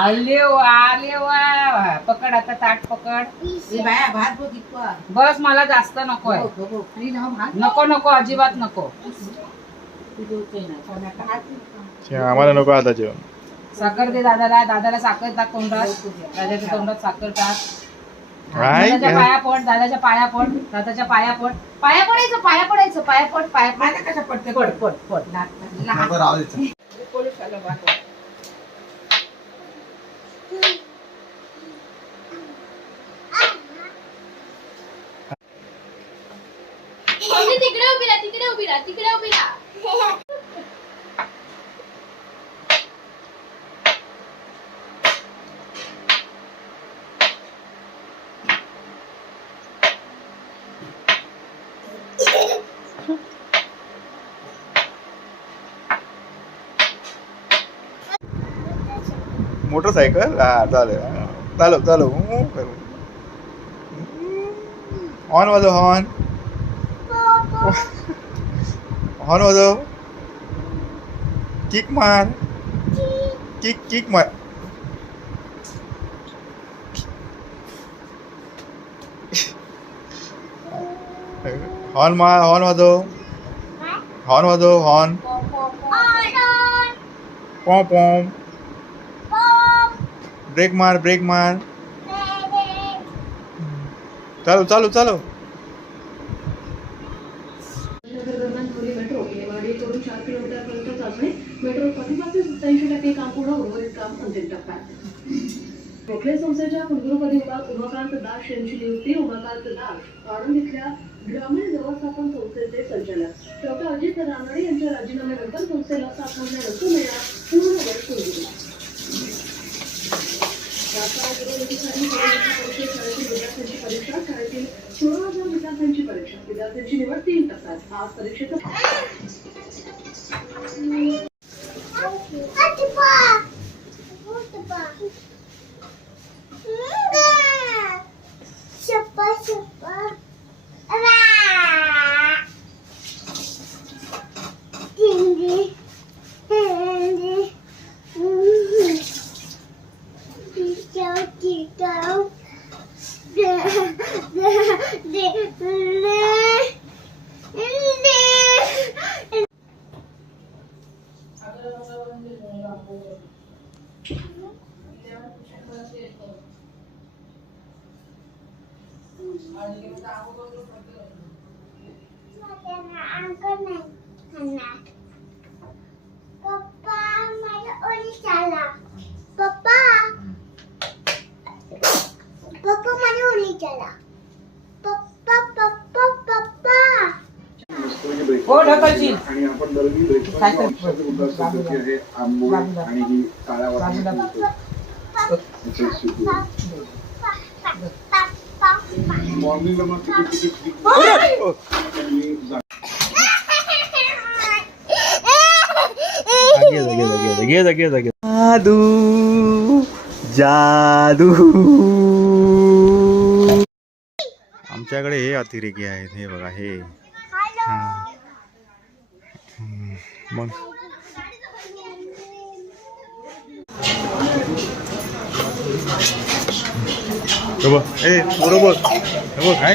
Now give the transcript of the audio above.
आले वा पकड आता ताट पकड. भात बस मला जास्त नकोय. नको नको अजिबात नको. आम्हाला नको आता जेवण. साखर दे दादाला. दादाला साखर टाक तोंडात. दादाच्या तोंडात साखर टाक. दादाच्या पाया पड. दादाच्या पाया पड. दादाच्या पाया पड. पाया पडायचं. पाया पडायचं. पाया पड. पाया पड. कशा पडते पड पड पड. तिकडे उभी राहा. तिकडे उभी राहा. तिकडे उभी राहा. मोटरसायकल चालेल. चालव चालव. हॉर्न वाजव. हॉर्न हॉर्न वाजव. किक मार. किक किक मार. हॉर्न मार. हॉर्न वाजव. हॉर्न वाजव. हॉर्न. पॉम पॉम. ब्रेक मार. ब्रेक मार. चालू चालू चालू. गोखले संस्थेच्या कुलगुरूपदी उमाकांत दास यांची नियुक्ती. उमाकांत दास आळंद इथल्या ग्रामीण व्यवस्थापन संस्थेचे संचालक. डॉक्टर अजित रानडे यांच्या राजीनाम्यानंतर संस्थेला 7 महिने रक्कम मिळणार पूर्ण सुरू केला. शाळेतील विद्यार्थ्यांची परीक्षा. शाळेतील 16,000 विद्यार्थ्यांची परीक्षा. विद्यार्थ्यांची निवड 3 टप्प्यात. आज परीक्षेचं हो ढकलची. आणि आपण दरवी ब्रेकफास्ट आहे आंबोळ आणि ही काळा वाटाणा मॉर्निंगला मग किती जादू जादू. आमच्याकडे हे अतिरेकी आहेत. हे बघा हे. मग बरोबर काय